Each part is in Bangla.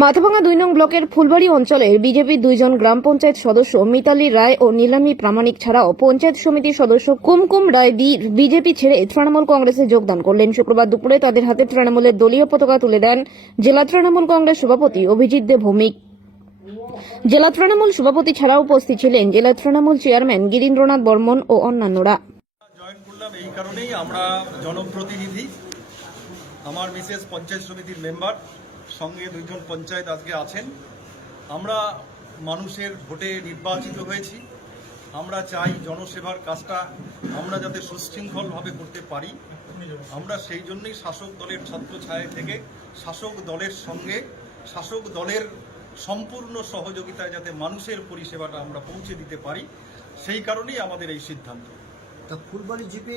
মাথাভাঙা দুই নং ব্লকের ফুলবাড়ি অঞ্চলের বিজেপির দুইজন গ্রাম পঞ্চায়েত সদস্য মিতালি রায় ও নীলামী প্রামাণিক ছাড়াও পঞ্চায়েত সমিতির সদস্য কুমকুম রায় বি বিজেপি ছেড়ে তৃণমূল কংগ্রেসে যোগদান করলেন। শুক্রবার দুপুরে তাদের হাতে তৃণমূলের দলীয় পতাকা তুলে দেন জেলা তৃণমূল কংগ্রেস সভাপতি অভিজিৎ দে ভৌমিক। জেলা তৃণমূল সভাপতি ছাড়াও উপস্থিত ছিলেন জেলা তৃণমূল চেয়ারম্যান গিরীন্দ্রনাথ বর্মন ও অন্যান্যরা। আমার বিশেষ পঞ্চায়েত সমিতির মেম্বার সঙ্গে দুইজন পঞ্চায়েত আজকে আছেন। আমরা মানুষের ভোটে নির্বাচিত হয়েছি। আমরা চাই জনসেবার কাজটা আমরা যাতে সুশৃঙ্খলভাবে করতে পারি। আমরা সেই জন্যই শাসক দলের ছত্রছায়া থেকে শাসক দলের সঙ্গে, শাসক দলের সম্পূর্ণ সহযোগিতায় যাতে মানুষের পরিষেবাটা আমরা পৌঁছে দিতে পারি, সেই কারণেই আমাদের এই সিদ্ধান্ত। তা ফুলবাড়ি জিপে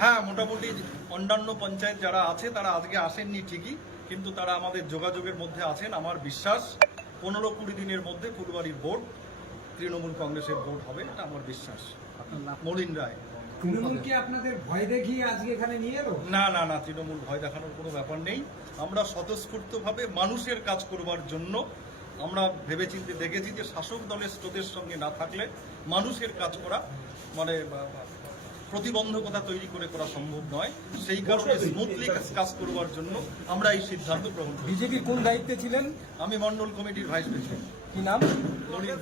হ্যাঁ মোটামুটি অন্যান্য পঞ্চায়েত যারা আছে তারা আজকে আসেননি ঠিকই কিন্তু তারা আমাদের যোগাযোগের মধ্যে আছেন। আমার বিশ্বাস পনেরো কুড়ি দিনের মধ্যে ফুলবাড়ির বোর্ড তৃণমূল কংগ্রেসের বোর্ড হবে এটা আমার বিশ্বাস। মলিন রায়। তৃণমূলকে আপনাদের ভয় দেখিয়ে আজকে এখানে নিয়ে এলো? না না না তৃণমূল ভয় দেখানোর কোনো ব্যাপার নেই। আমরা স্বতঃস্ফূর্তভাবে মানুষের কাজ করবার জন্য আমরা ভেবেচিন্তে দেখেছি যে শাসক দলের স্রোতের সঙ্গে না থাকলে মানুষের কাজ করা মানে প্রতিবন্ধকতা তৈরি করে করা সম্ভব নয়। সেই কারণে স্মুথলি কাজ করবার জন্য আমরা এই সিদ্ধান্ত গ্রহণ করি। বিজেপি কোন দায়িত্বে ছিলেন? আমি মন্ডল কমিটির ভাইস প্রেসিডেন্ট কি নাম?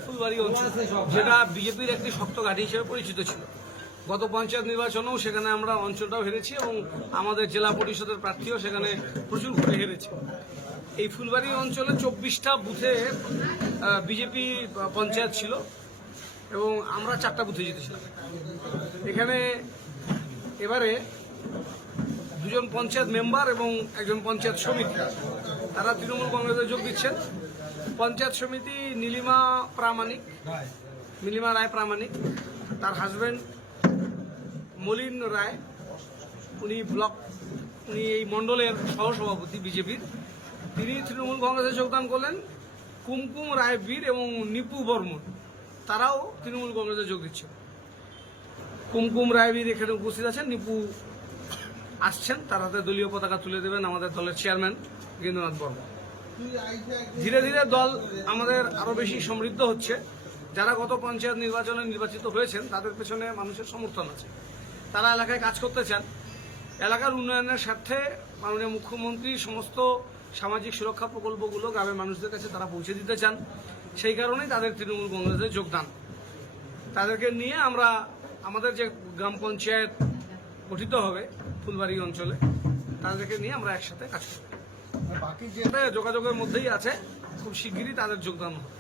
ফুলবাড়ি যেটা বিজেপির একটি শক্ত ঘাঁটি হিসেবে পরিচিত ছিল। গত পঞ্চায়েত নির্বাচনেও সেখানে আমরা অঞ্চলটাও হেরেছি এবং আমাদের জেলা পরিষদের প্রার্থীও সেখানে প্রচুর ভোটে হেরেছে। এই ফুলবাড়ি অঞ্চলে চব্বিশটা বুথে বিজেপি পঞ্চায়েত ছিল এবং আমরা চারটা বুথে জিতেছিলাম। এখানে এবারে দুজন পঞ্চায়েত মেম্বার এবং একজন পঞ্চায়েত সমিতি, তারা তৃণমূল কংগ্রেসে যোগ দিচ্ছেন। পঞ্চায়েত সমিতি নীলিমা প্রামাণিক, নীলিমা রায় প্রামাণিক, তার হাজব্যান্ড মলিন রায়, উনি ব্লক, উনি এই মণ্ডলের সহসভাপতি বিজেপির। তিনি তৃণমূল কংগ্রেসে যোগদান করলেন কুমকুম রায় বীর এবং নিপু বর্মন। তারাও তৃণমূল কংগ্রেসে যোগ দিচ্ছেন। কুমকুম রায় বীর এখানে উপস্থিত আছেন, নিপু আসছেন, তার হাতে দলীয় পতাকা তুলে দেবেন আমাদের দলের চেয়ারম্যান গেন্দ্রনাথ বর্মা ধীরে ধীরে দল আমাদের আরও বেশি সমৃদ্ধ হচ্ছে। যারা গত পঞ্চায়েত নির্বাচনে নির্বাচিত হয়েছেন, তাদের পেছনে মানুষের সমর্থন আছে। তারা এলাকায় কাজ করতে চান। এলাকার উন্নয়নের স্বার্থে মাননীয় মুখ্যমন্ত্রী সমস্ত সামাজিক সুরক্ষা প্রকল্পগুলো গ্রামের মানুষদের কাছে তারা পৌঁছে দিতে চান। সেই কারণেই তাদের তৃণমূল কংগ্রেসে যোগদান। তাদেরকে নিয়ে আমরা আমাদের যে গ্রাম পঞ্চায়েত গঠিত হবে ফুলবাড়ি অঞ্চলে, তাদেরকে নিয়ে আমরা একসাথে কাজ করব। বাকি যেটা যোগাযোগের মধ্যেই আছে, খুব শিগগিরই তাদের যোগদান হবে।